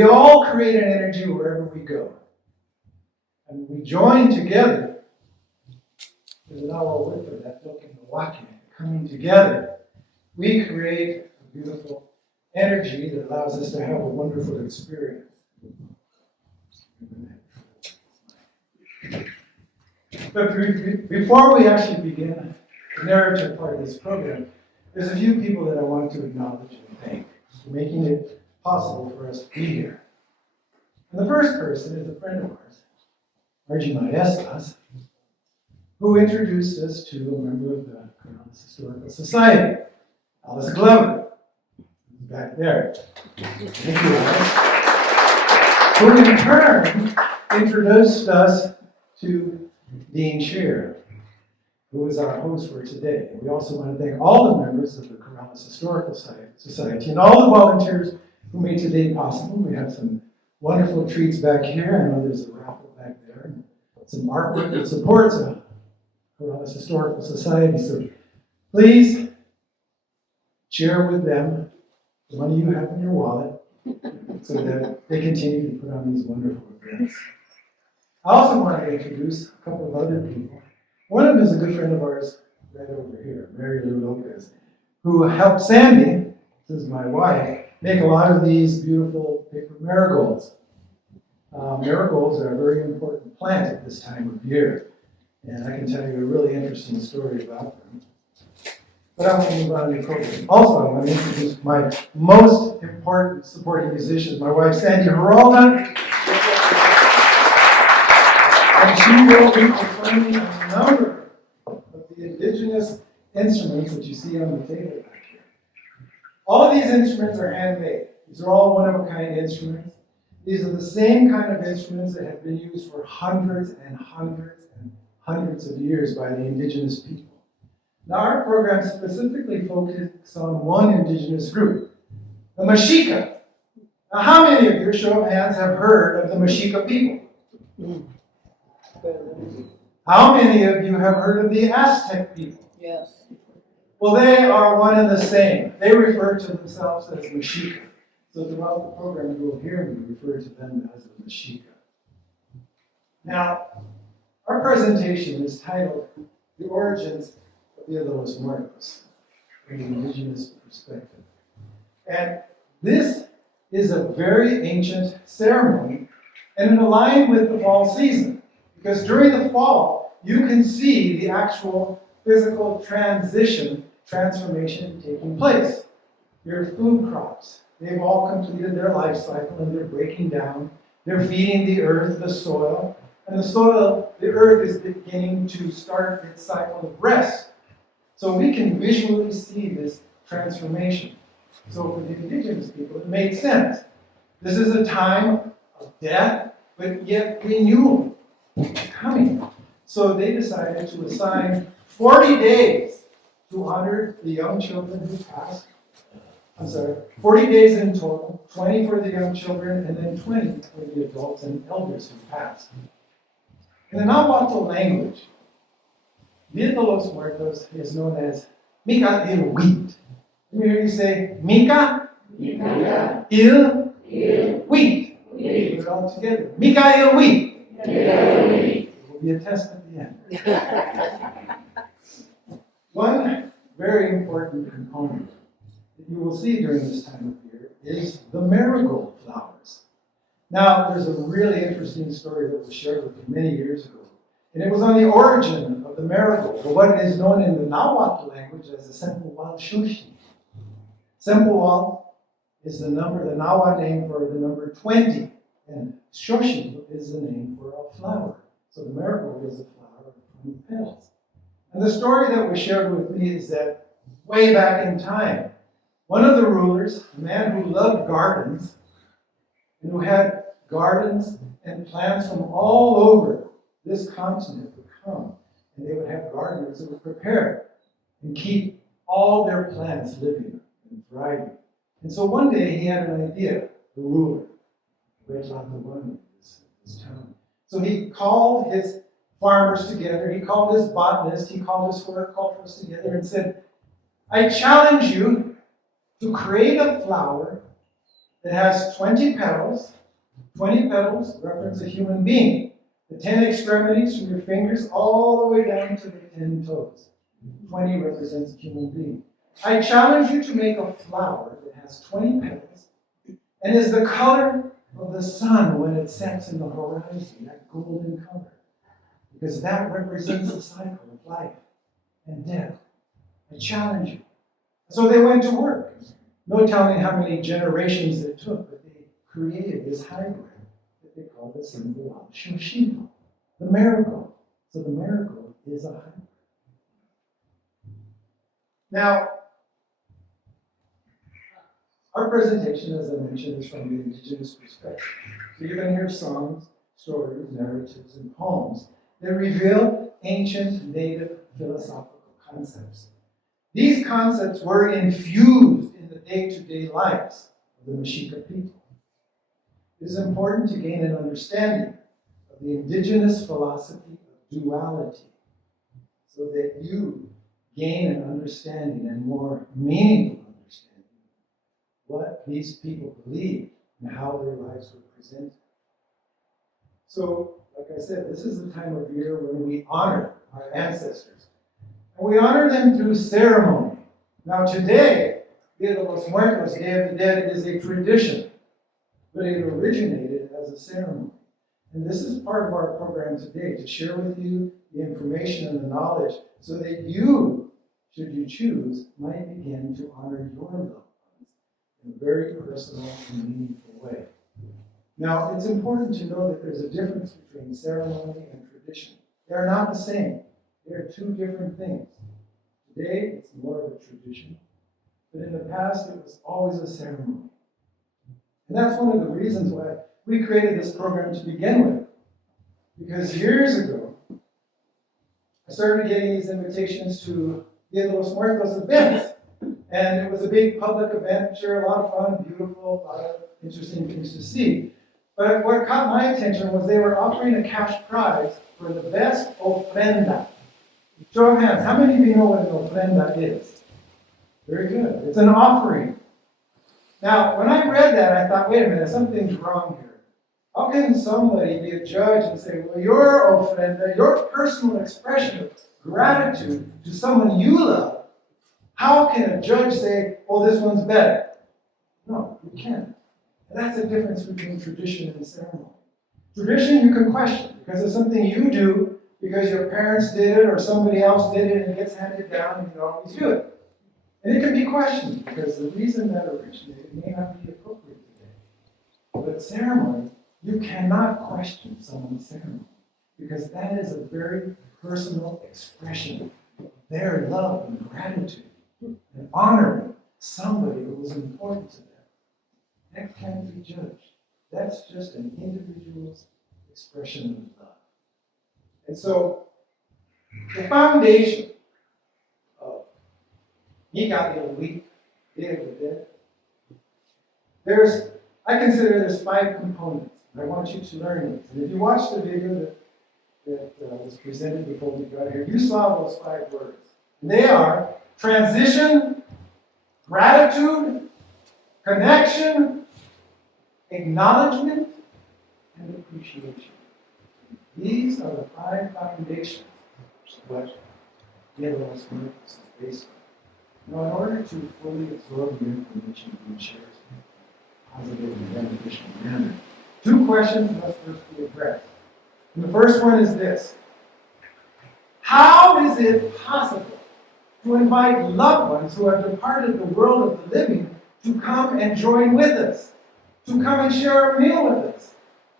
we all create an energy wherever we go. And we join together. There's an hour word for that, looking and walking, coming together. We create a beautiful energy that allows us to have a wonderful experience. But before we actually begin the narrative part of this program, there's a few people that I want to acknowledge and thank for making it possible for us to be here. And the first person is a friend of ours, Margie Maestas, who introduced us to a member of the Corrales Historical Society, Alice Glover, back there. Thank you, Alice. Who in turn introduced us to Dean Shear, who is our host for today. We also want to thank all the members of the Corrales Historical Society and all the volunteers who made today possible. We have some wonderful treats back here. I know there's a raffle back there, and some artwork that supports the Corrales Historical Society. So please share with them the money you have in your wallet so that they continue to put on these wonderful events. I also want to introduce a couple of other people. One of them is a good friend of ours right over here, Mary Lou Lopez, who helped Sandy, this is my wife, make a lot of these beautiful paper marigolds. Marigolds are a very important plant at this time of year, and I can tell you a really interesting story about them. But I want to move on to the program. Also, I want to introduce my most important supporting musicians, my wife Sandy Heralda. And she will be performing a number of the indigenous instruments that you see on the table back here. All of these instruments are handmade. These are all one-of-a-kind instruments. These are the same kind of instruments that have been used for hundreds and hundreds and hundreds of years by the indigenous people. Now, our program specifically focuses on one indigenous group, the Mexica. Now, how many of you, show of hands, have heard of the Mexica people? How many of you have heard of the Aztec people? Yes. Well, they are one and the same. They refer to themselves as Mexica. So throughout the program, you will hear me refer to them as the Mexica. Now, our presentation is titled The Origins of Dia de los Muertos from the indigenous perspective. And this is a very ancient ceremony, and it aligned with the fall season. Because during the fall, you can see the actual physical transformation taking place. Your food crops, they've all completed their life cycle and they're breaking down. They're feeding the earth, the soil. And the soil, the earth is beginning to start its cycle of rest. So we can visually see this transformation. So for the indigenous people, it made sense. This is a time of death, but yet renewal coming. So they decided to assign 40 days to honor the young children who passed. 40 days in total, 20 for the young children, and then 20 for the adults and elders who passed. In the Nahuatl language, Dia de los Muertos is known as Mika il Wheat. Let me hear you say, Mika il Wheat. Put it all together. Mika il Wheat. It will be a test at the end. One very important component that you will see during this time of year is the marigold flowers. Now, there's a really interesting story that was shared with me many years ago. And it was on the origin of the marigold, or what is known in the Nahuatl language as the Sempoal Shoshi. Sempoal is the Nahuatl name for the number 20. And Shoshi is the name for a flower. So the marigold is a flower of 20 petals. And the story that was shared with me is that way back in time, one of the rulers, a man who loved gardens, and who had gardens and plants from all over this continent would come, and they would have gardeners that would prepare and keep all their plants living and thriving. And so one day he had an idea, the ruler, this town. So he called his farmers together, he called his botanists, he called his horticulturists together and said, I challenge you to create a flower It has 20 petals. 20 petals reference a human being. The 10 extremities from your fingers all the way down to the 10 toes. 20 represents a human being. I challenge you to make a flower that has 20 petals and is the color of the sun when it sets in the horizon, that golden color. Because that represents the cycle of life and death. I challenge you. So they went to work. No telling how many generations it took, but they created this hybrid that they call the symbol of Shoshino, the miracle. So the miracle is a hybrid. Now, our presentation, as I mentioned, is from the indigenous perspective. So you're going to hear songs, stories, narratives, and poems that reveal ancient native philosophical concepts. These concepts were infused in the day-to-day lives of the Mexica people. It is important to gain an understanding of the indigenous philosophy of duality so that you gain an understanding and more meaningful understanding of what these people believed and how their lives were presented. So, like I said, this is the time of year when we honor our ancestors. And we honor them through ceremony. Now today, Dia de los Muertos, Day of the Dead, is a tradition, but it originated as a ceremony. And this is part of our program today, to share with you the information and the knowledge so that you, should you choose, might begin to honor your loved ones in a very personal and meaningful way. Now, it's important to know that there's a difference between ceremony and tradition. They're not the same. They're two different things. Today, it's more of a tradition, but in the past, it was always a ceremony. And that's one of the reasons why we created this program to begin with. Because years ago, I started getting these invitations to Dia de los Muertos events. And it was a big public event, sure, a lot of fun, beautiful, a lot of interesting things to see. But what caught my attention was they were offering a cash prize for the best ofrenda. Show of hands, how many of you know what an ofrenda is? Very good. It's an offering. Now, when I read that, I thought, wait a minute, something's wrong here. How can somebody be a judge and say, well, your ofrenda, your personal expression of gratitude to someone you love, how can a judge say, oh, this one's better? No, you can't. And that's the difference between tradition and ceremony. Tradition you can question because it's something you do because your parents did it or somebody else did it and it gets handed down and you always do it. And it can be questioned because the reason that originated may not be appropriate today. But ceremony, you cannot question someone's ceremony because that is a very personal expression of their love and gratitude and honoring somebody who was important to them. That can't be judged. That's just an individual's expression of love. And so, the foundation of Nika the Week, Day of the Dead, I consider there's 5 components. I want you to learn these. And if you watched the video that was presented before we got here, you saw those 5 words. And they are transition, gratitude, connection, acknowledgement, and appreciation. These are the 5 foundations of what Dia de los Muertos is based on. Now, in order to fully absorb the information being shared in a positive and beneficial manner, 2 questions must first be addressed. And the first one is this: how is it possible to invite loved ones who have departed the world of the living to come and join with us, to come and share a meal with us,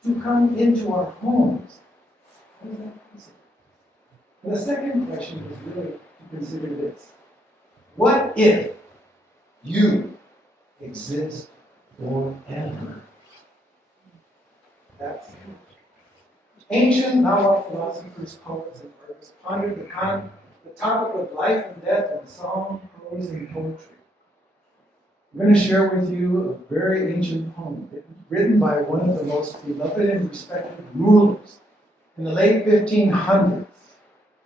to come into our homes? How is that possible? And the second question is really to consider this: what if you exist forever? That's it. Ancient Nahuatl philosophers, poets, and artists pondered the topic of life and death in song, prose, and poetry. I'm going to share with you a very ancient poem written by one of the most beloved and respected rulers in the late 1500s,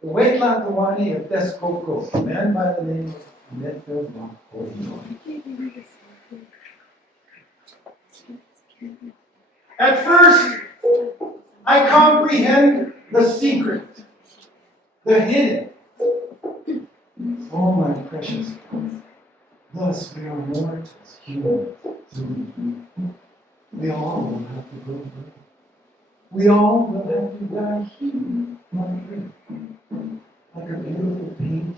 the Wet'la'atuani of Texcoco, a man by the name of Medford Rock. At first, I comprehend the secret, the hidden. Oh, my precious ones, thus we are mortals, humans. We all will have to go through. We all will have to die here on earth, like a beautiful painting.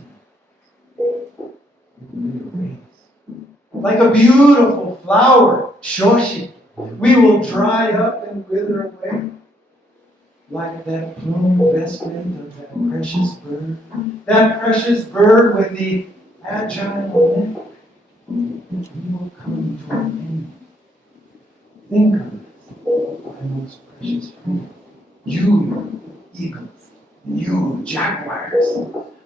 Like a beautiful flower, shoshi, we will dry up and wither away. Like that plumed vestment of that precious bird with the agile neck, we will come to an end. Think of it, my most precious friend. You, eagles, and you, jaguars,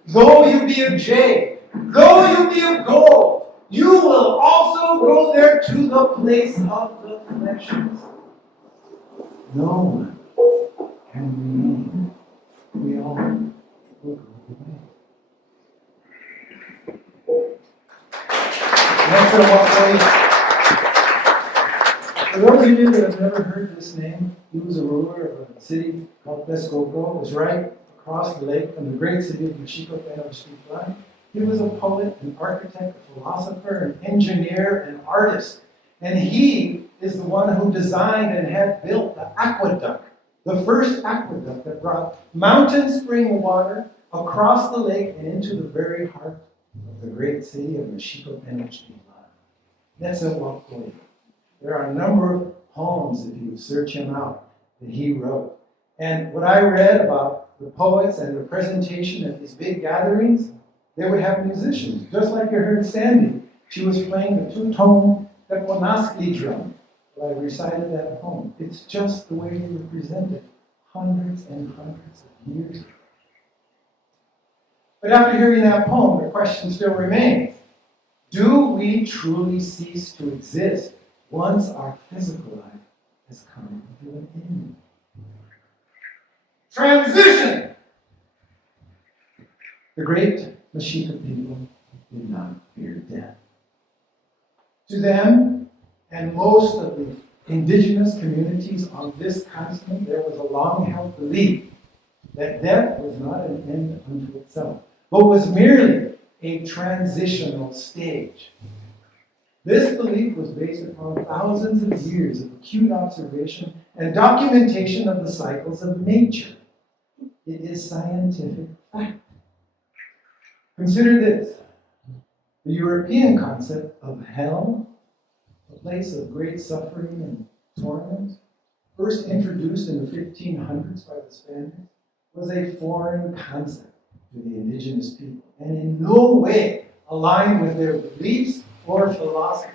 though you be of jade, though you be of gold, you will also go there to the place of the fleshes. No one can remain. We all will go away. Next at what place? For those of you that have never heard this name, he was a ruler of a city called Texcoco. It was right across the lake from the great city of Mexico, Tenochtitlan. He was a poet, an architect, a philosopher, an engineer, an artist. And he is the one who designed and had built the aqueduct, the first aqueduct that brought mountain spring water across the lake and into the very heart of the great city of Mexico, Tenochtitlan. That's a Huacoya. There are a number of poems, if you search him out, that he wrote. And what I read about the poets and the presentation at these big gatherings, they would have musicians, just like you heard Sandy. She was playing the two-tone Teponaskli drum. Well, I recited that poem. It's just the way they were presented hundreds and hundreds of years ago. But after hearing that poem, the question still remains. Do we truly cease to exist once our physical life has come to an end? Transition! The great Mexica people did not fear death. To them, and most of the indigenous communities on this continent, there was a long-held belief that death was not an end unto itself, but was merely a transitional stage. This belief was based upon thousands of years of acute observation and documentation of the cycles of nature. It is scientific fact. Consider this. The European concept of hell, a place of great suffering and torment, first introduced in the 1500s by the Spaniards, was a foreign concept to the indigenous people and in no way aligned with their beliefs or philosophy.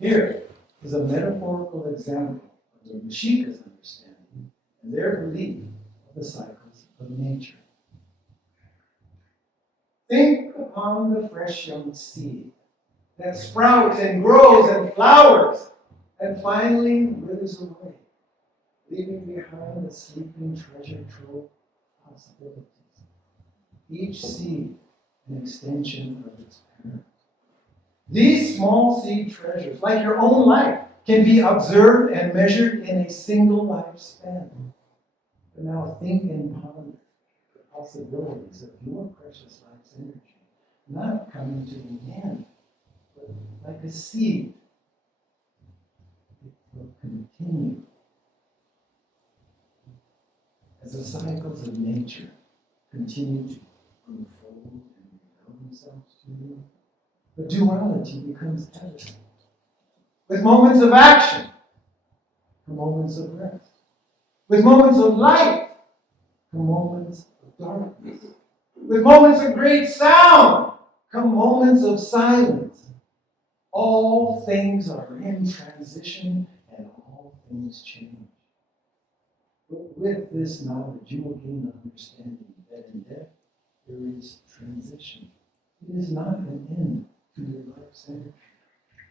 Here is a metaphorical example of the Mexica's understanding and their belief of the cycles of nature. Think upon the fresh young seed that sprouts and grows and flowers and finally withers away, leaving behind a sleeping treasure trove of possibilities. Each seed an extension of its parent. These small seed treasures, like your own life, can be observed and measured in a single lifespan. But now think and ponder the possibilities of your precious life's energy, not coming to an end, but like a seed, it will continue as the cycles of nature continue to unfold and reveal themselves to you. The duality becomes evident. With moments of action, come moments of rest. With moments of light, come moments of darkness. With moments of great sound, come moments of silence. All things are in transition and all things change. But with this knowledge, you will gain the understanding that in death there is transition. It is not an end to your life's energy.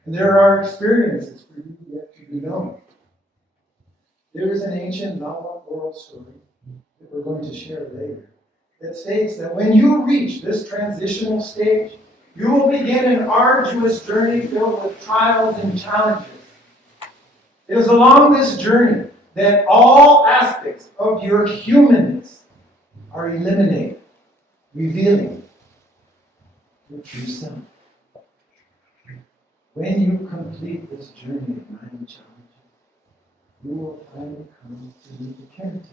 And there are experiences for you yet to be known. There is an ancient Nahuatl oral story that we're going to share later that states that when you reach this transitional stage, you will begin an arduous journey filled with trials and challenges. It is along this journey that all aspects of your humanness are eliminated, revealing your true self. When you complete this journey of 9 challenges, you will finally come to meet the caretakers.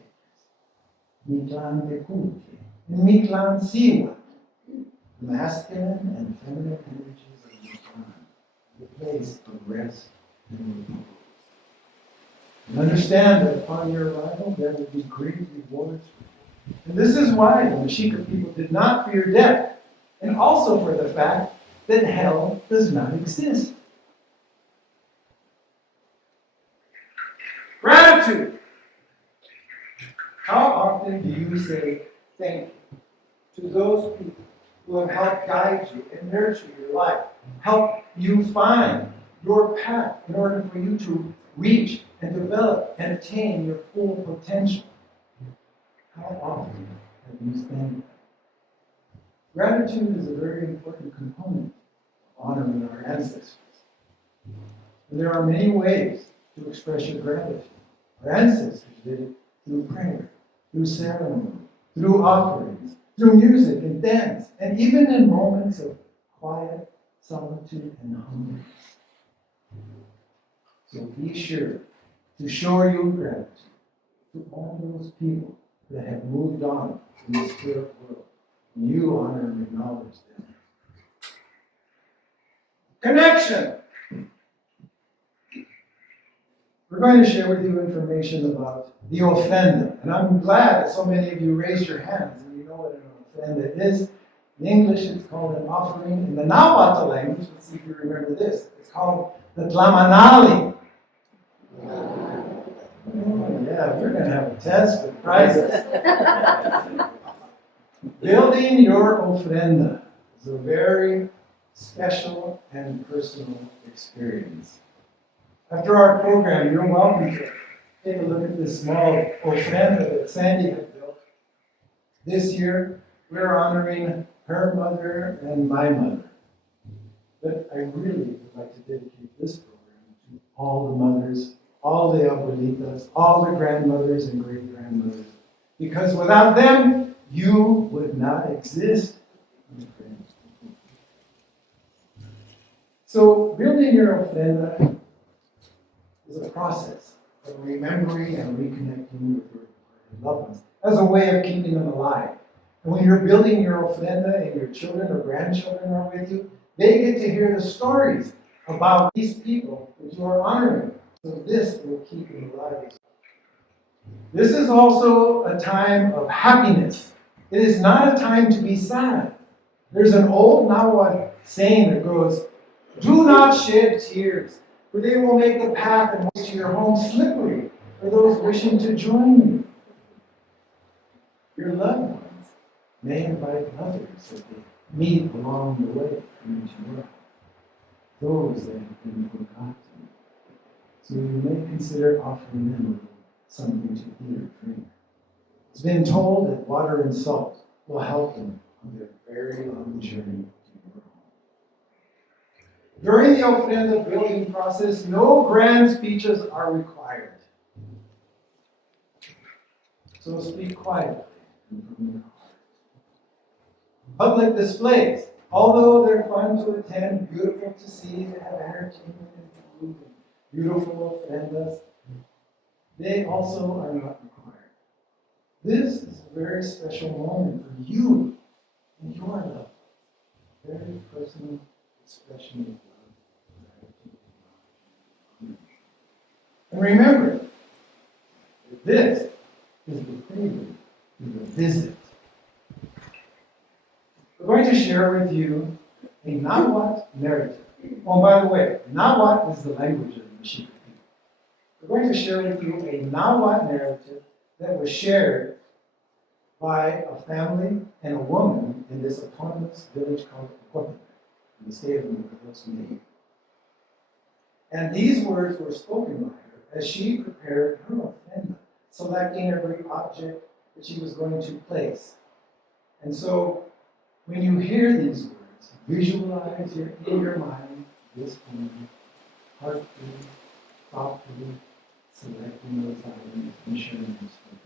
Mitlan Bekuti, and Mitlan Siwa, the masculine and feminine energies of Mitlan, the place of rest and repose. And understand that upon your arrival, there will be great rewards for you. And this is why the Mexica people did not fear death, and also for the fact that hell does not exist. Gratitude. How often do you say thank you to those people who have helped guide you and nurture your life, help you find your path in order for you to reach and develop and attain your full potential? How often have you thanked them? Gratitude is a very important component of honoring our ancestors. And there are many ways to express your gratitude. Our ancestors did it through prayer, through ceremony, through offerings, through music and dance, and even in moments of quiet solitude and humbleness. So be sure to show your gratitude to all those people that have moved on in the spirit world. And you honor and acknowledge them. Connection. We're going to share with you information about the ofrenda. And I'm glad that so many of you raised your hands and you know what an ofrenda is. In English, it's called an offering. In the Nahuatl language, let's see if you remember this, it's called the tlamanali. Oh, yeah, we're going to have a test with prizes. Building your ofrenda is a very special and personal experience. After our program, you're welcome to take a look at this small ofrenda that Sandy had built. This year, we're honoring her mother and my mother. But I really would like to dedicate this program to all the mothers, all the abuelitas, all the grandmothers and great-grandmothers. Because without them, you would not exist. So building your ofrenda is a process of remembering and reconnecting with your loved ones as a way of keeping them alive. And when you're building your ofrenda and your children or grandchildren are with you, they get to hear the stories about these people that you are honoring. So this will keep them alive. This is also a time of happiness. It is not a time to be sad. There's an old Nahuatl saying that goes, "Do not shed tears, for they will make the path and way to your home slippery for those wishing to join you." Your loved ones may invite others that they meet along the way into your home, those that have been forgotten. So you may consider offering them something to eat or drink. It's been told that water and salt will help them on their very long journey to your home. During the ofrenda building process, no grand speeches are required. So speak quietly and from your heart. Public displays, although they're fun to attend, beautiful to see, they have entertainment and food, and beautiful ofrendas, they also are not required. This is a very special moment for you and your loved ones. Very personal expression of love. And remember that this is the prelude to the visit. We're going to share with you a Nahuatl narrative. Oh, by the way, Nahuatl is the language of the Mexica people. We're going to share with you a Nahuatl narrative that was shared by a family and a woman in this autonomous village called Corrales in the state of Muertos. And these words were spoken by her as she prepared her ofrenda, selecting every object that she was going to place. And so, when you hear these words, visualize in your mind this moment, heartfully, thoughtfully, knows how to share this story.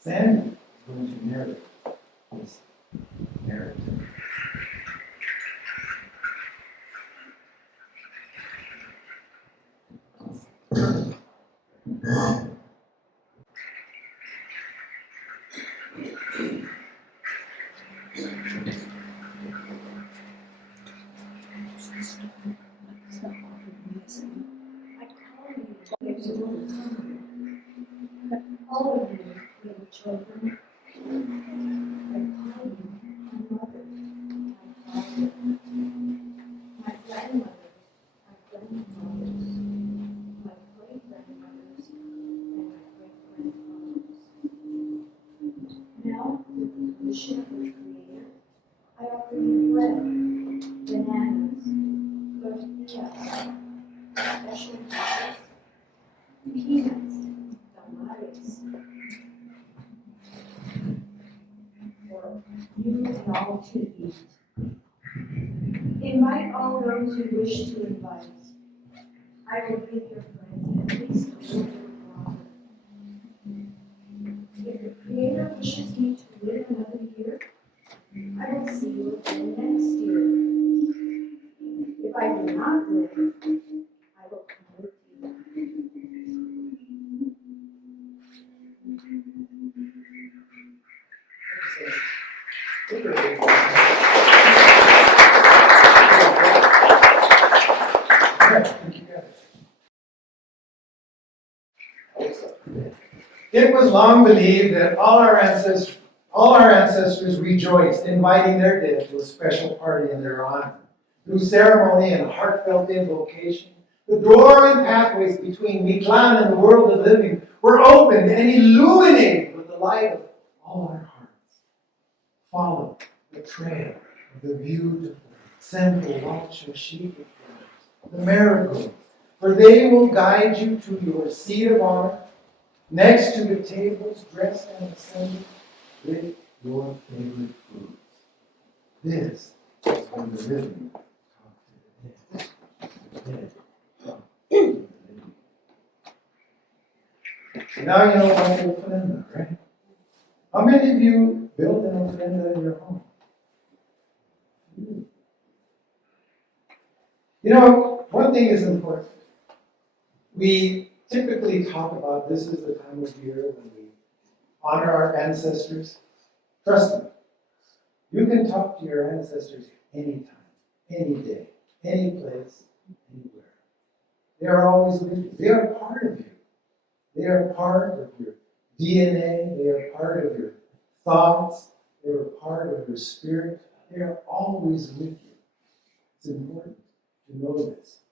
Sandy is going to narrate this narrative. All of you, little children, I call you my mother, my father, my grandmothers, my grandfathers, my great-grandmothers, and my great-grandfathers. Now, with the permission of the Creator, I offer you bread, bananas, tortillas, special dishes, peanuts, tamales, for you and all to eat. Invite all those who wish to invite. I will give your friends at least a little bit of water. If the Creator wishes me to live another year, I will see you again next year. If I do not live, I will come with you. It was long believed that all our ancestors rejoiced, inviting their dead to a special party in their honor. Through ceremony and heartfelt invocation, the door and pathways between Mictlan and the world of living were opened and illuminated with the light of all our hearts. Follow the trail of the beautiful, simple Walshashika flowers, the marigolds, for they will guide you to your seat of honor, next to the tables dressed and assembled with your favorite foods. This is when the living talk to the dead. Talk to the living. So now you know about the ofrenda, right? How many of you built an ofrenda in your home? You know, one thing is important. We typically talk about this is the time of year when we honor our ancestors. Trust me, you can talk to your ancestors anytime, any day, any place, anywhere. They are always with you. They are part of you. They are part of your DNA. They are part of your thoughts. They are part of your spirit. They are always with you. It's important to know this.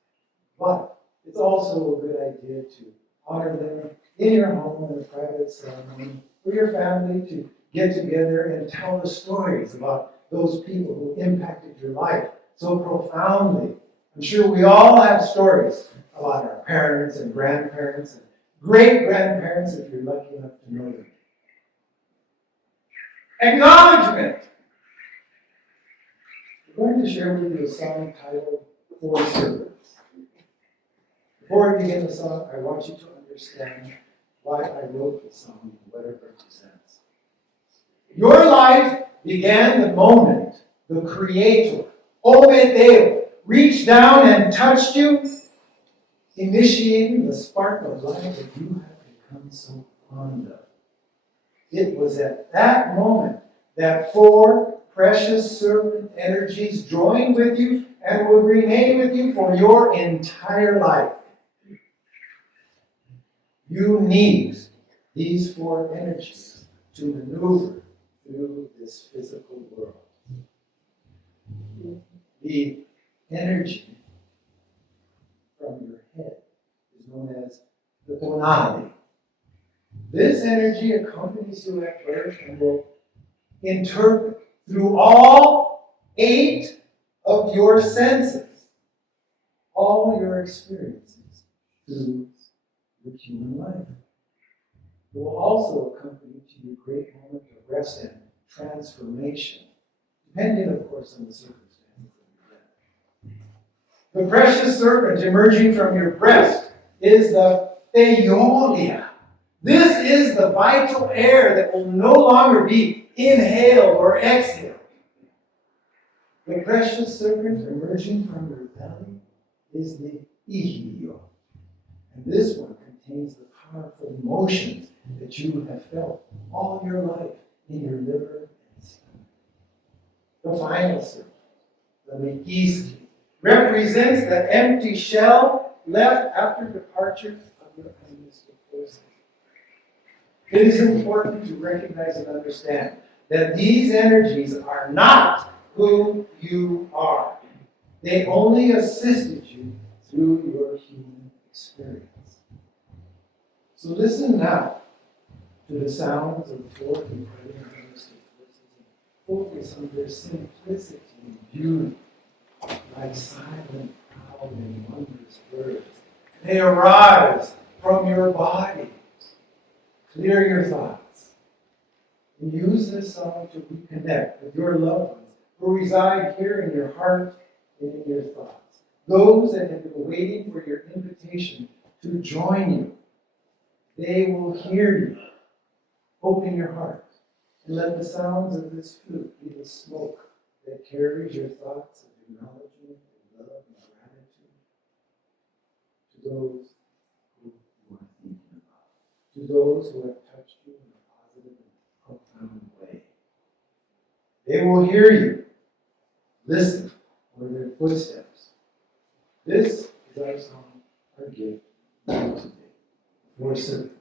But it's also a good idea to honor them in your home in a private ceremony for your family to get together and tell the stories about those people who impacted your life so profoundly. I'm sure we all have stories about our parents and grandparents and great-grandparents if you're lucky enough to know them. Acknowledgement. We're going to share with you a song titled For Servants. Before I begin the song, I want you to understand why I wrote the song and what it represents. Your life began the moment the Creator, Obedeo, reached down and touched you, initiating the spark of life that you have become so fond of. It was at that moment that four precious servant energies joined with you and will remain with you for your entire life. You need these four energies to maneuver through this physical world. The energy from your head is known as the tonality. This energy accompanies you at birth and will interpret through all 8 of your senses all your experiences through your human life. It will also accompany to your great moment of rest and transformation, depending, of course, on the circumstances of your death. The precious serpent emerging from your breast is the Theolia, This is the vital air that will no longer be inhaled or exhaled. The precious serpent emerging from your belly is the Isidro. And this one contains the powerful emotions that you have felt all your life in your liver and stomach. The final serpent, the Megisti, represents the empty shell left after departure of your animistic forces. It is important to recognize and understand that these energies are not who you are. They only assisted you through your human experience. So listen now to the sounds of the fourth and fifth animistic forces and focus on their simplicity and beauty, like silent, proud, and wondrous birds. They arise from your body. Clear your thoughts. And use this song to reconnect with your loved ones who reside here in your heart and in your thoughts. Those that have been waiting for your invitation to join you. They will hear you. Open your heart and let the sounds of this flute be the smoke that carries your thoughts of acknowledgement and love and gratitude to those who you are thinking about, to those who have touched you in a positive and profound way. They will hear you. Listen for their footsteps. This is our song, our gift to you today. For servants.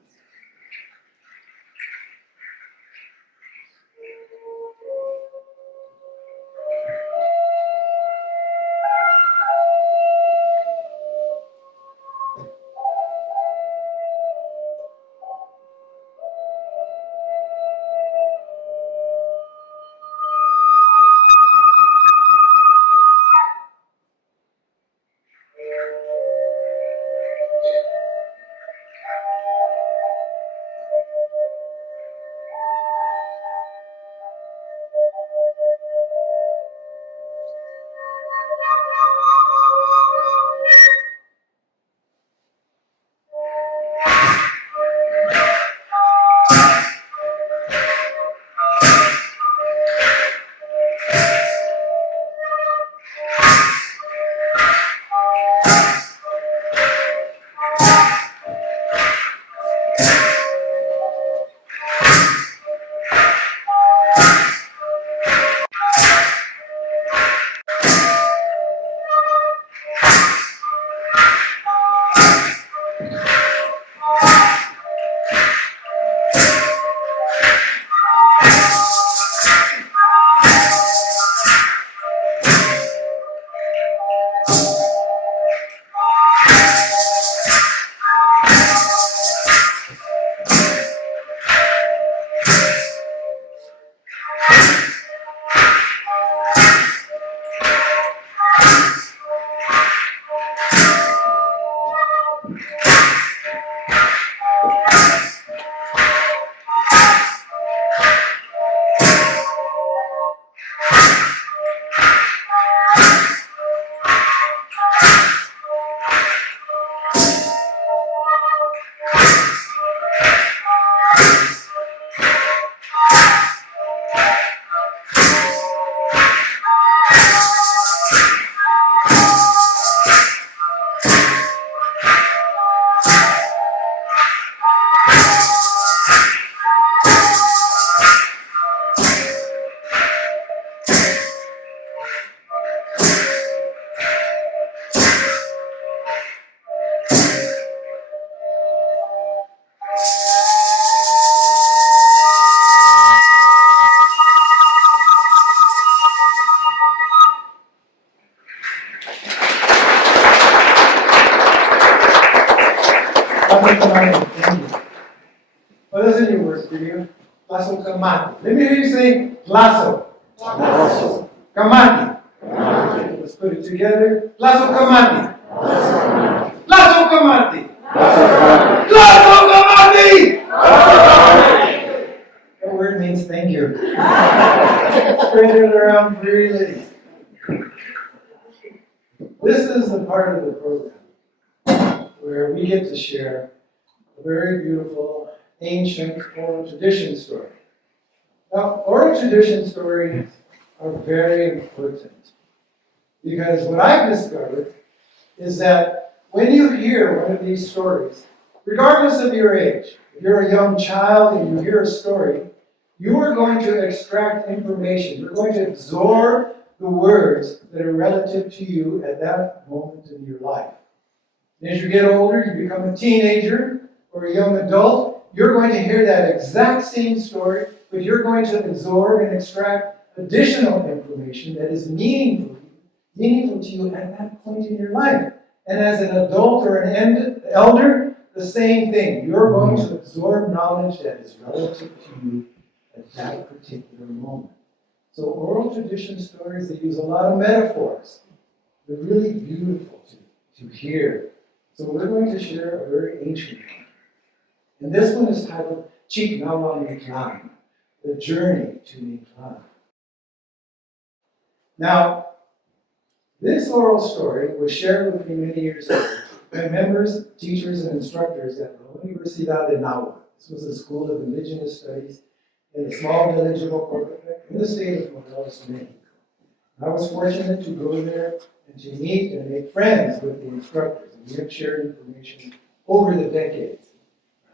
What is in your words, do you? Lasso kamati. Let me hear you say lasso. Lasso. Kamati. Kamati. Let's put it together. Lasso kamati. Lasso kamati. Lasso kamati. Lasso kamati. Lasso kamati. Lasso kamati. That word means thank you. Spread it around freely. This is the part of the program where we get to share a very beautiful ancient oral tradition story. Now, oral tradition stories are very important because what I've discovered is that when you hear one of these stories, regardless of your age, if you're a young child and you hear a story, you are going to extract information. You're going to absorb the words that are relative to you at that moment in your life. And as you get older, you become a teenager or a young adult, you're going to hear that exact same story, but you're going to absorb and extract additional information that is meaningful to you at that point in your life. And as an adult or an elder, the same thing. You're going to absorb knowledge that is relative to you at that particular moment. So oral tradition stories, they use a lot of metaphors. They're really beautiful to hear. So we're going to share a very ancient one. And this one is titled Chiknawa Miklan, the journey to Miklan. Now, this oral story was shared with me many years ago by members, teachers, and instructors at the Universidad de Nahua. This was a school of indigenous studies in a small village of Ocotlán in the state of Corrales, Mexico. I was fortunate to go there and to meet and make friends with the instructors, and we have shared information over the decades.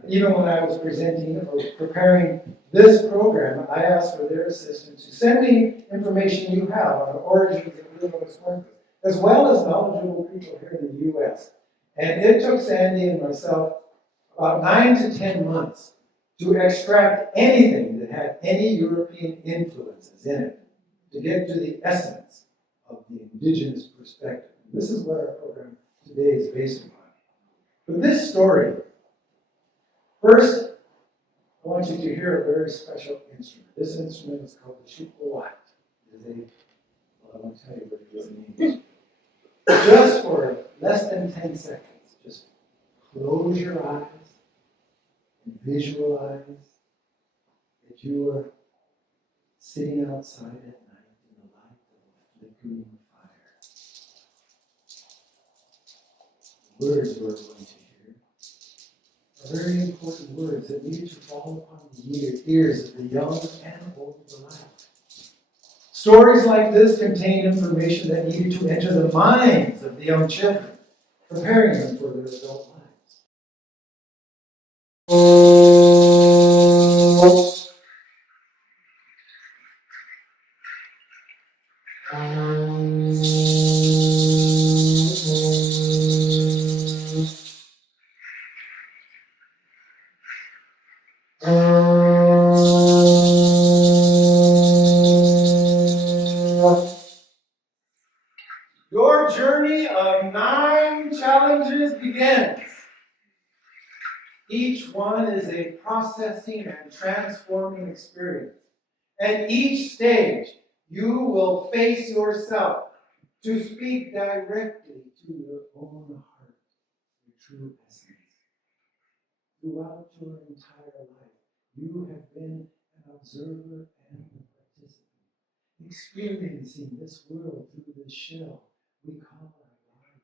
Even when I was presenting or preparing this program, I asked for their assistance to send me information you have on the origins of Muertos, as well as knowledgeable people here in the U.S. And it took Sandy and myself about 9 to 10 months to extract anything that had any European influences in it, to get to the essence of the indigenous perspective. This is what our program today is based upon. But this story, first, I want you to hear a very special instrument. This instrument is called the shukawat. I won't tell you what it is in English. Just for less than 10 seconds, just close your eyes and visualize that you are sitting outside at night in the light of a flickering fire. The words we're going to hear are very important words that need to fall upon the ears of the young and old alike. Stories like this contain information that needed to enter the minds of the young children, preparing them for their adult lives. Your journey of 9 challenges begins. Each one is a processing and transforming experience. At each stage, you will face yourself to speak directly to your own heart, your true essence. Throughout your entire life, you have been an observer and a participant, experiencing this world through this shell we call our body.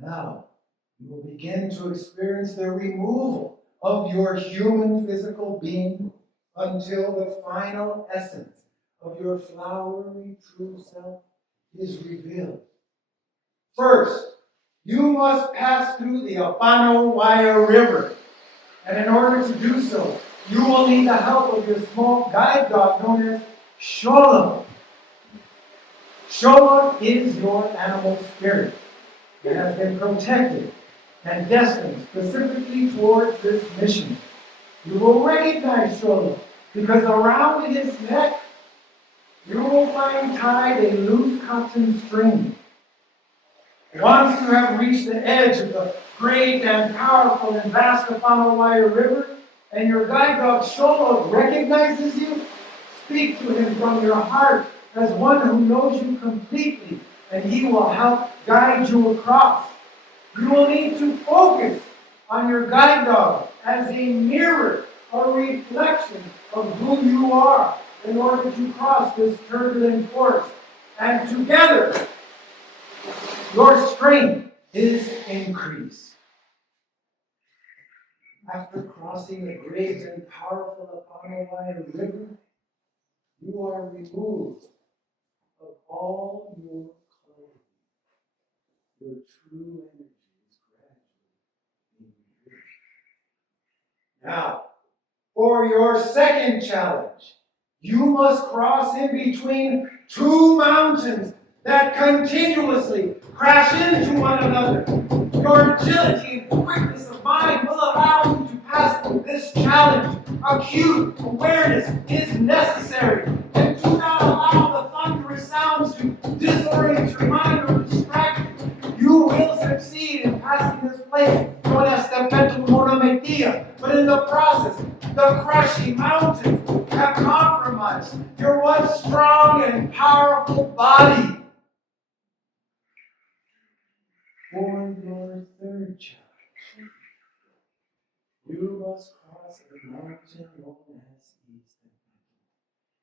Now, you will begin to experience the removal of your human physical being until the final essence of your flowery true self is revealed. First, you must pass through the Apano-Waya River. And in order to do so, you will need the help of your small guide dog known as Sholem. Sholem is your animal spirit. It has been protected and destined specifically towards this mission. You will recognize Sholem because around his neck you will find tied a loose cotton string. Once you have reached the edge of the great and powerful and vast Apano-Waya River, and your guide dog Sholem recognizes you, speak to him from your heart as one who knows you completely, and he will help guide you across. You will need to focus on your guide dog as a mirror, a reflection of who you are in order to cross this turbulent forest. And together, your strength is increased. after crossing the great and powerful Apollo River, you are removed of all your clothing. Your true energy is gradually being revealed. Now, for your second challenge, you must cross in between two mountains that continuously crash into one another. Your agility and quickness of mind will allow you to pass this challenge. Acute awareness is necessary. And do not allow the thunderous sounds to disorient your mind or distract you. You will succeed in passing this place known as the Petromonometia. But in the process, the crushing mountains have compromised your once strong and powerful body. For your third challenge, you must cross a mountain known as Aztec.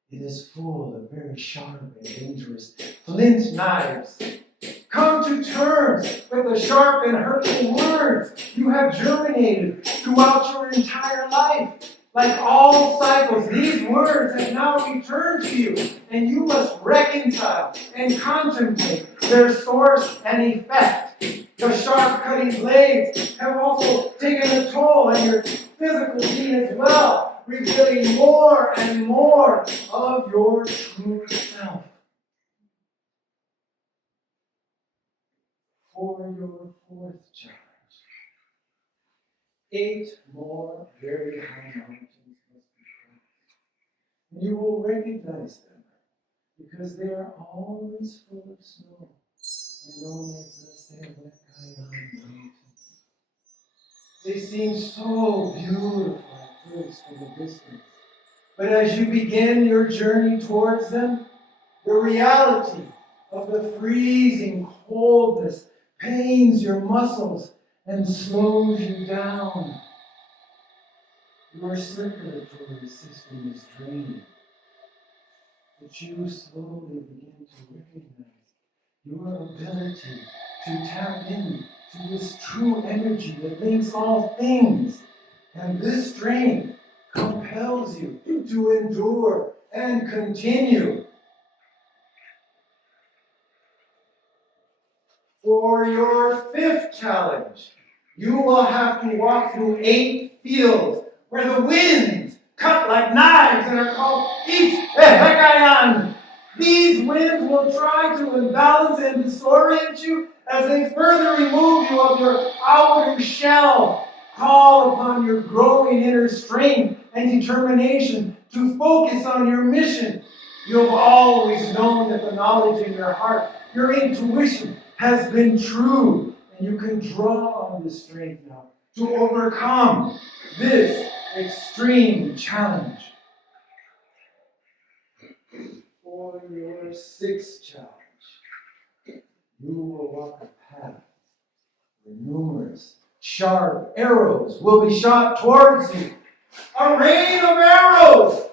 It is full of very sharp and dangerous flint knives. Come to terms with the sharp and hurtful words you have germinated throughout your entire life. Like all cycles, these words have now returned to you, and you must reconcile and contemplate their source and effect. The sharp cutting blades have also taken a toll on your physical being as well, revealing more and more of your true self. For your fourth challenge, 8 more very high mountains must be crossed. And you will recognize them because they are always full of snow and known as the Aztec Mountains. They seem so beautiful at first from a distance. But as you begin your journey towards them, the reality of the freezing coldness pains your muscles and slows you down. Your circulatory system is drained, but you slowly begin to recognize your ability to tap into this true energy that links all things. And this strength compels you to endure and continue. For your fifth challenge, you will have to walk through 8 fields where the winds cut like knives and are called Isidro. These winds will try to imbalance and disorient you as they further remove you of your outer shell. Call upon your growing inner strength and determination to focus on your mission. You have always known that the knowledge in your heart, your intuition, has been true, and you can draw on this strength now to overcome this extreme challenge. For your sixth challenge, you will walk a path where numerous sharp arrows will be shot towards you. A rain of arrows!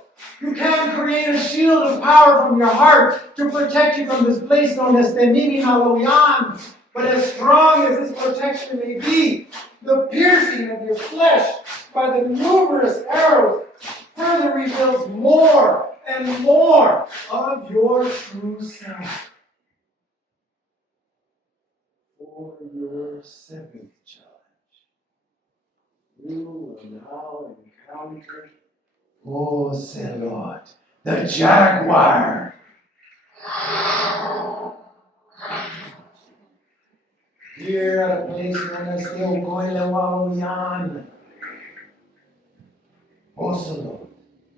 You can create a shield of power from your heart to protect you from this place known as the Mimi Maloyan. But as strong as this protection may be, the piercing of your flesh by the numerous arrows further reveals more and more of your true self. For your seventh challenge, you will now encounter Ocelot, the jaguar. Here at a place known as the Ocoilewaoyan, Ocelot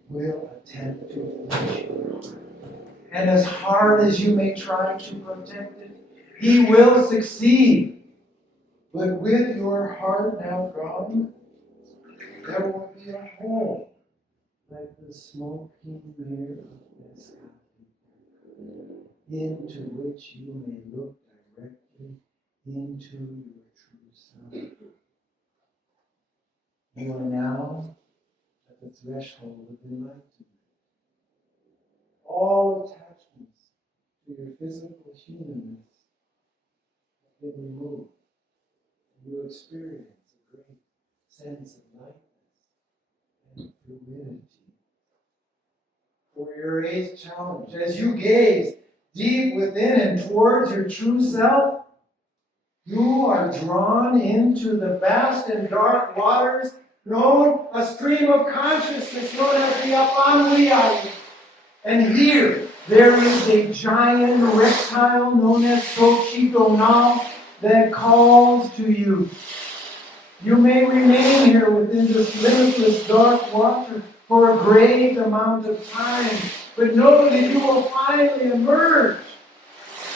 will attempt to finish you. And as hard as you may try to protect it, he will succeed. But with your heart now gone, there will be a hole like the smoking mirror of this into which you may look directly into your true self. You are now at the threshold of enlightenment. All attachments to your physical humanness have been removed. You experience a great sense of lightness and fluidity. For your eighth challenge, as you gaze deep within and towards your true self, you are drawn into the vast and dark waters known, a stream of consciousness known as the Apanui. And here, there is a giant reptile known as Xochitl that calls to you. You may remain here within this limitless dark water for a great amount of time, but know that you will finally emerge,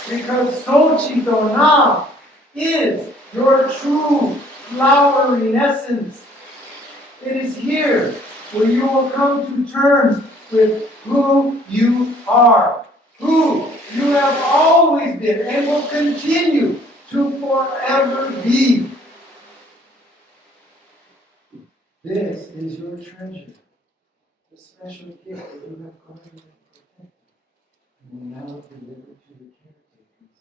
because Xochitl is your true flowering essence. It is here where you will come to terms with who you are, who you have always been and will continue to forever be. This is your treasure, the special gift that you have guarded and protected, and will now deliver to the caretakers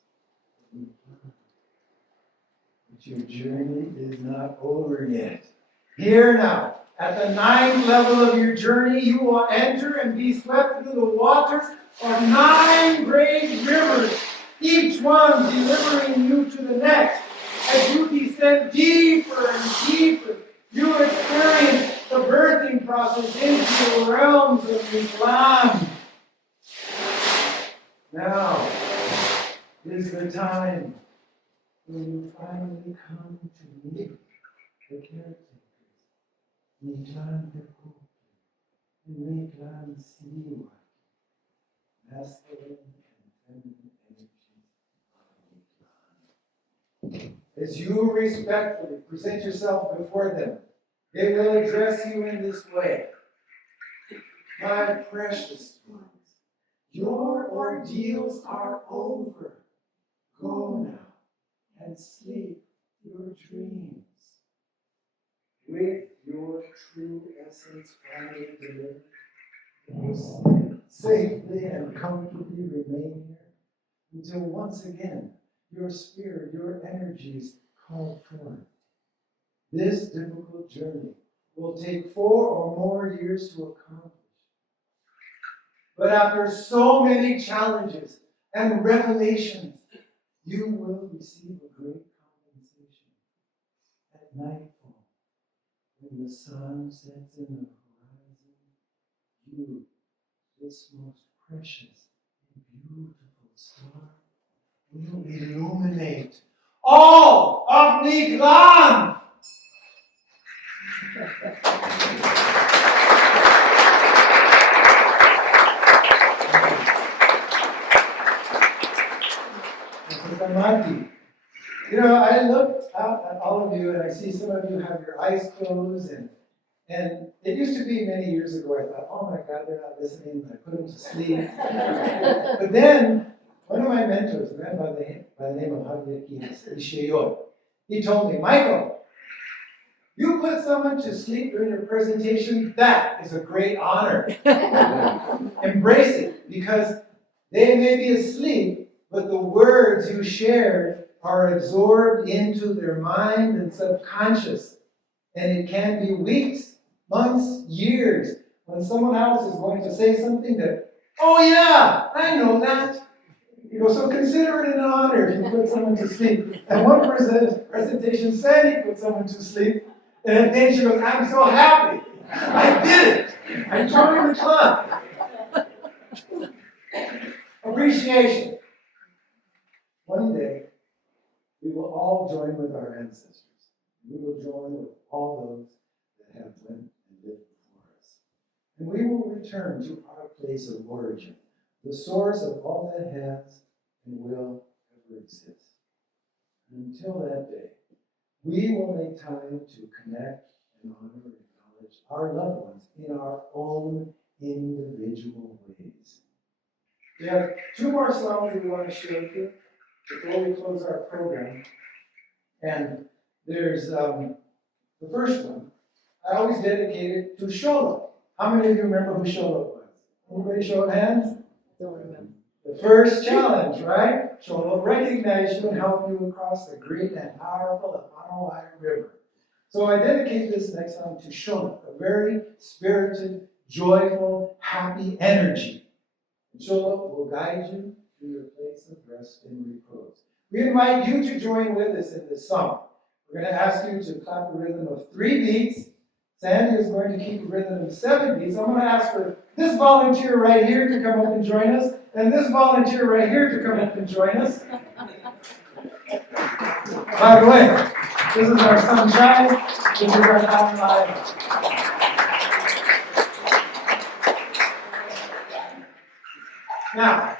of your planet. But your journey is not over yet. Here now, at the ninth level of your journey, you will enter and be swept through the waters of 9 great rivers, each one delivering you to the next. As you descend deeper and deeper, you experience the birthing process into the realms of Islam. Now is the time when you finally come to meet the caretakers. Miklan Perkuki, Miklan Siwa, masculine and feminine energies of Miklan. As you respectfully present yourself before them, they will address you in this way. My precious ones, your ordeals are over. Go now and sleep your dreams. With your true essence finally delivered, you will safely and comfortably remain here until once again your spirit, your energies call forth. This difficult journey will take 4 or more years to accomplish. But after so many challenges and revelations, you will receive a great compensation. At nightfall, when the sun sets in the horizon, you, this most precious and beautiful star, will illuminate all of Niklan. You know, I looked out at all of you and I see some of you have your eyes closed, and it used to be many years ago, I thought, oh my God, they're not listening, and I put them to sleep. But then, one of my mentors, a man by the name of Isidro, he told me, Michael, you put someone to sleep during your presentation, that is a great honor. Embrace it, because they may be asleep, but the words you shared are absorbed into their mind and subconscious. And it can be weeks, months, years, when someone else is going to say something that, oh yeah, I know that. You know, so consider it an honor if you put someone to sleep. And one presentation said he put someone to sleep, and then she goes, I'm so happy. I did it. I joined the club. Appreciation. One day, we will all join with our ancestors. We will join with all those that have went and lived before us. And we will return to our place of origin, the source of all that has and will ever exist. And until that day, we will make time to connect and honor and acknowledge our loved ones in our own individual ways. We have 2 more songs that we want to share with you before we close our program. And there's the first one. I always dedicate it to Sholo. How many of you remember who Sholo was? Anybody show of hands? Don't remember. The first challenge, right? Sholo recognized you and helped you across the great and powerful Apanui River. So I dedicate this next song to Shona, a very spirited, joyful, happy energy. And Shona will guide you to your place of rest and repose. We invite you to join with us in this song. We're going to ask you to clap a rhythm of 3 beats. Sandy is going to keep a rhythm of 7 beats. I'm going to ask for this volunteer right here to come up and join us, and this volunteer right here to come up and join us. By the way, this is our sunshine. This is our high five. Now,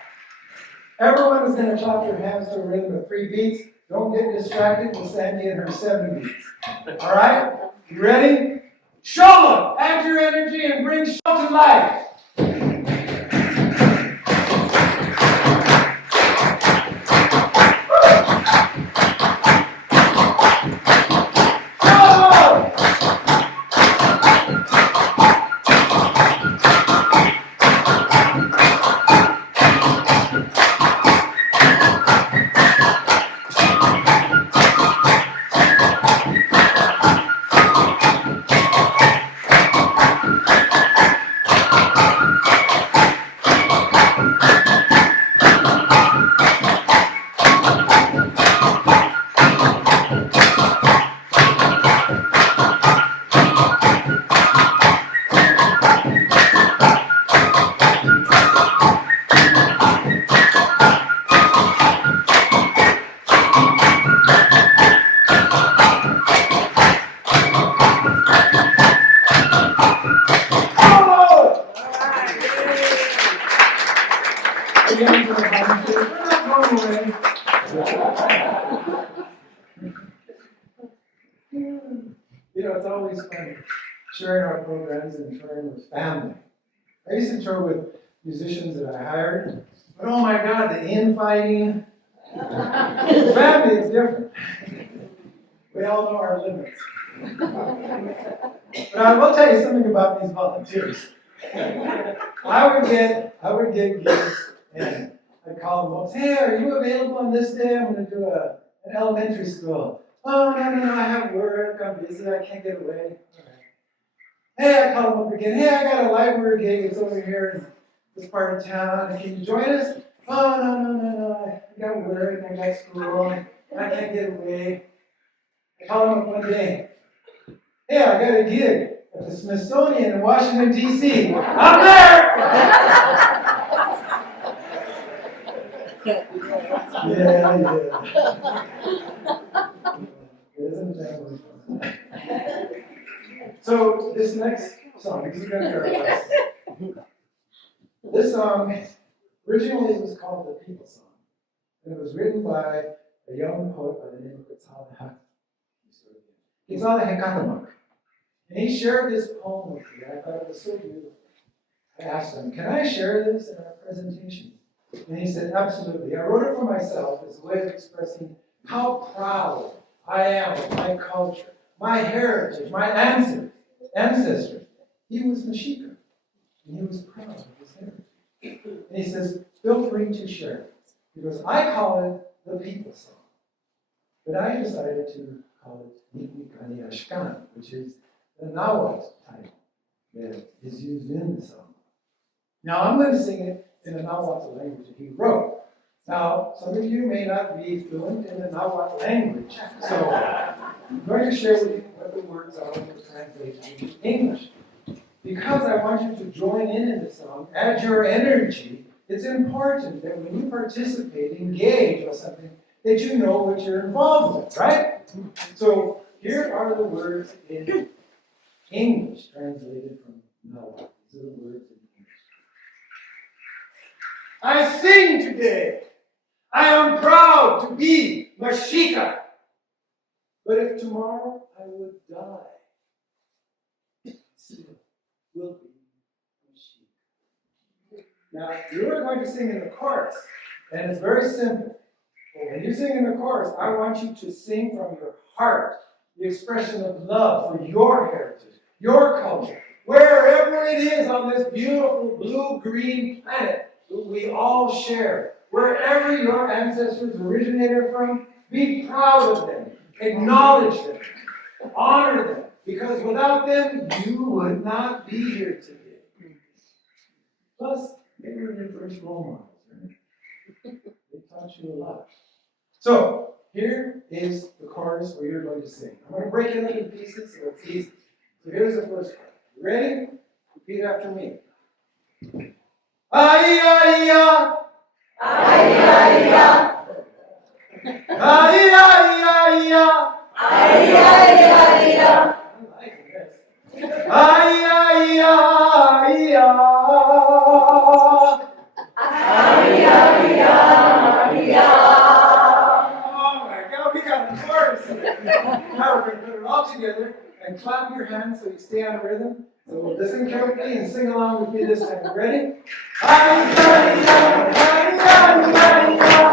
everyone is going to clap their hands to a rhythm of 3 beats. Don't get distracted with Sandy and her 7 beats. All right? You ready? Show them! Add your energy and bring show to life. You know, it's always fun sharing our programs and touring with family. I used to tour with musicians that I hired, but oh my God, the infighting. With family, it's different. We all know our limits. But I will tell you something about these volunteers. I would get gigs, and I'd call them up, hey, are you available on this day? I'm going to do an elementary school. Oh, no, I have work, I'm busy, I can't get away. Right. Hey, I call them up again, hey, I got a library gig, it's over here in this part of town, can you join us? Oh, no, I got work, I got school, I can't get away. I call them up one day, hey, I got a gig at the Smithsonian in Washington, D.C. I'm there! Yeah. Isn't that fun? So this next song, this is going to be our last. This song originally was called the People Song, and it was written by a young poet by the name of Quetzal Hecatamoc. And he shared this poem with me, and I thought it was so beautiful. I asked him, can I share this in our presentation? And he said, absolutely. I wrote it for myself as a way of expressing how proud I am of my culture, my heritage, my ancestors. He was Mexican, and he was proud of his heritage. And he says, feel free to share it, because I call it the People Song. But I decided to call it Ni'nikaniashkan, which is the Nahuatl title that is used in the song. Now I'm going to sing it in the Nahuatl language that he wrote. Now, some of you may not be fluent in the Nahuatl language, so I'm going to share with you what the words are to translate into English. Because I want you to join in the song, add your energy, it's important that when you participate, engage with something, that you know what you're involved with, right? So here are the words in English, translated from Nahuatl. These are the words in English. I sing today. I am proud to be Mexica. But if tomorrow I would die, still will be Mexica. Now, you are going to sing in the chorus, and it's very simple. But when you sing in the chorus, I want you to sing from your heart, the expression of love for your heritage, your culture, wherever it is on this beautiful blue-green planet that we all share. Wherever your ancestors originated from, be proud of them, acknowledge them. Honor them, because without them, you would not be here today. Plus, they were your first role models, right? They taught you a lot. So, here is the chorus where you're going to sing. I'm going to break it up in pieces so it's easy. So here's the first part. You ready? Repeat after me. Ay, ay, ay. Ay, ay, ay. Ay, ay, ay, ay. Ay, ay, ay, ay. I like this. Ay, ay, ay, ay. Ay, ay, ay, ay. Oh my God, we got the chorus. Now we're going to put it all together and clap your hands so you stay on rhythm. So we'll listen carefully and sing along with me this time. Ready? Ay, ay, ay, ay, ay, ay, ay.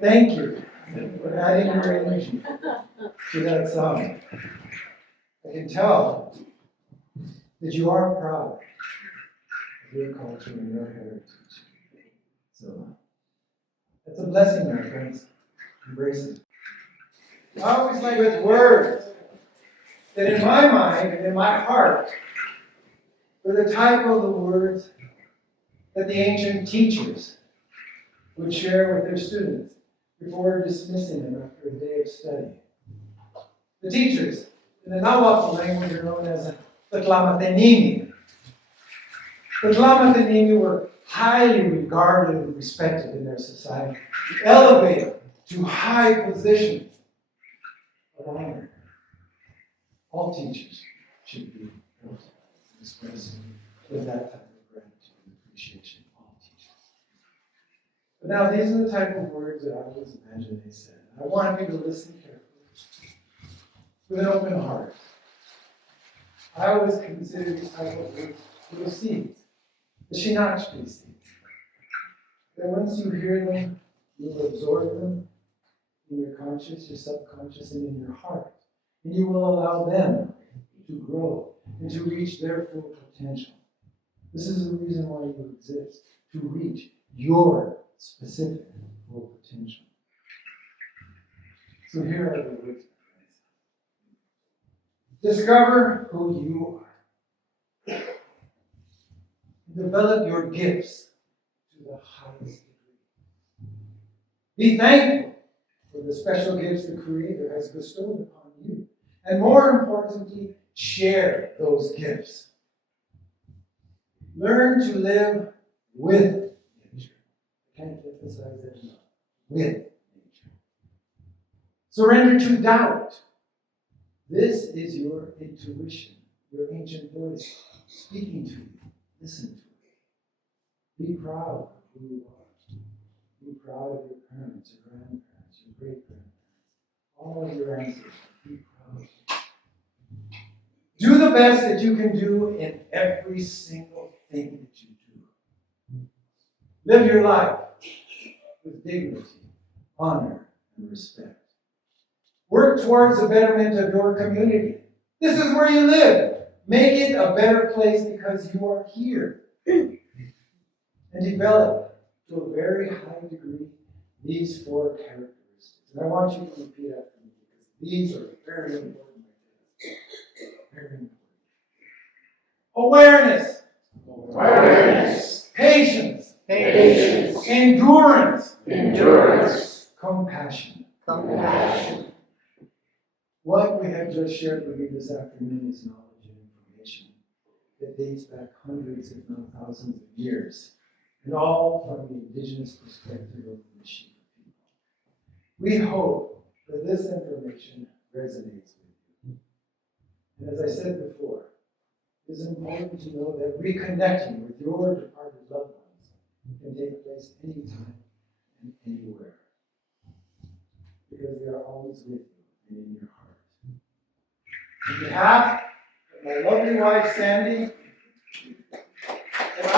Thank you for adding your energy to that song. I can tell that you are proud of your culture and your heritage. So that's a blessing, my friends. Embrace it. I always like with words that in my mind and in my heart were the type of the words that the ancient teachers would share with their students before dismissing them after a day of study. The teachers in the Nahuatl language are known as the Tlamatenimi. The Tlamatenimi were highly regarded and respected in their society, elevated to high positions of honor. All teachers should be expressed with that type of gratitude and appreciation. All teachers. But now these are the type of words that I always imagine they said. I want you to listen carefully with an open heart. I always consider these type of words little seeds, the Shinachpi seeds. That once you hear them, you will absorb them in your conscious, your subconscious, and in your heart. And you will allow them to grow, and to reach their full potential. This is the reason why you exist, to reach your specific full potential. So here are the words. Discover who you are. Develop your gifts to the highest degree. Be thankful for the special gifts the Creator has bestowed upon you. And more importantly, share those gifts. Learn to live with nature. I can't emphasize that enough. With nature. Surrender to doubt. This is your intuition, your ancient voice speaking to you. Listen to it. Be proud of who you are. Be proud of your parents, your grandparents, your great-grandparents, all of your ancestors. Be proud. Do the best that you can do in every single thing that you do. Live your life with dignity, honor, and respect. Work towards the betterment of your community. This is where you live. Make it a better place because you are here. And develop, to a very high degree, these 4 characteristics. And I want you to repeat after me because these are very important. Very important. Awareness. Awareness. Patience. Patience. Endurance. Endurance. Compassion. Compassion. What we have just shared with you this afternoon is knowledge and information that dates back hundreds, if not thousands of years, and all from the indigenous perspective of the Mexica people. We hope that this information resonates with you. And as I said before, it is important to know that reconnecting with your departed loved ones can take place anytime and anywhere, because they are always with you and in your heart. On behalf of my lovely wife, Sandy, and I,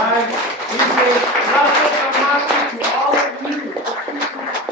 we say, gracias, amado, to all of you.